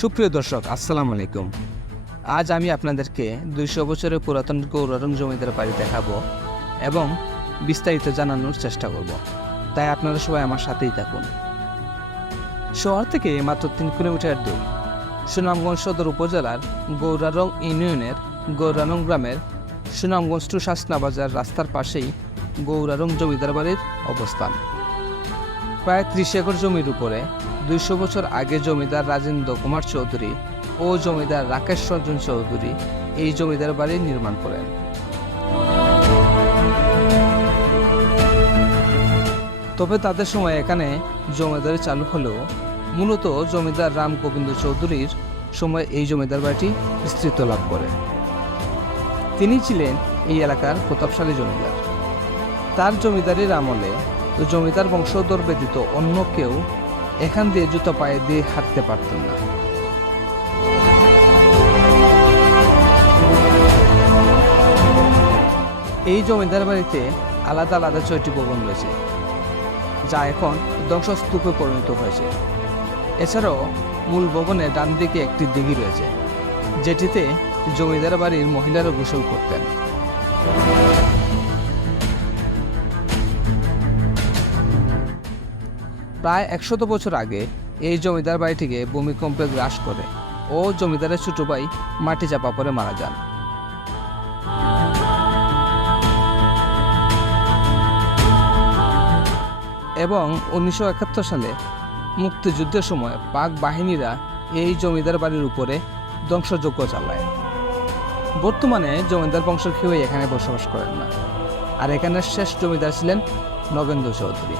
সুপ্রিয় দর্শক, আসসালামু আলাইকুম। আজ আমি আপনাদেরকে দুইশো বছরের পুরাতন গৌরারং জমিদার বাড়ি দেখাবো এবং বিস্তারিত জানানোর চেষ্টা করব। তাই আপনারা সবাই আমার সাথেই থাকুন। শহর থেকে মাত্র তিন কিলোমিটার দূর, সুনামগঞ্জ সদর উপজেলার গৌরারং ইউনিয়নের গৌরারং গ্রামের সুনামগঞ্জ টু শাসনা বাজার রাস্তার পাশেই গৌরারং জমিদার বাড়ির অবস্থান। প্রায় ত্রিশ একর জমির উপরে দুইশো বছর আগে জমিদার রাজেন্দ্র কুমার চৌধুরী ও জমিদার রাকেশ রঞ্জন চৌধুরী এই জমিদার বাড়ি নির্মাণ করেন। তবে তাদের সময় এখানে জমিদারি চালু হলেও মূলত জমিদার রাম গোবিন্দ চৌধুরীর সময় এই জমিদার বাড়িটি বিস্তৃত লাভ করে। তিনি ছিলেন এই এলাকার প্রতাপশালী জমিদার। তার জমিদারির আমলে জমিদার বংশধর ব্যতীত অন্য কেউ এখান দিয়ে জুতো পায়ে দিয়ে হাঁটতে পারতেন না। এই জমিদার বাড়িতে আলাদা আলাদা ছয়টি ভবন রয়েছে, যা এখন ধ্বংসস্তূপে পরিণত হয়েছে। এছাড়াও মূল ভবনের ডান দিকে একটি দিঘি রয়েছে, যেটিতে জমিদার বাড়ির মহিলারা গোসল করতেন। প্রায় একশত বছর আগে এই জমিদার বাড়িটিকে ভূমিকম্পে গ্রাস করে ও জমিদারের ছোট ভাই মাটি চাপা পড়ে মারা যান। এবং উনিশশো একাত্তর সালে মুক্তিযুদ্ধের সময় পাক বাহিনীরা এই জমিদার বাড়ির উপরে ধ্বংসযজ্ঞ চালায়। বর্তমানে জমিদার বংশের কেউই এখানে বসবাস করেন না। আর এখানের শেষ জমিদার ছিলেন নগেন্দ্র চৌধুরী।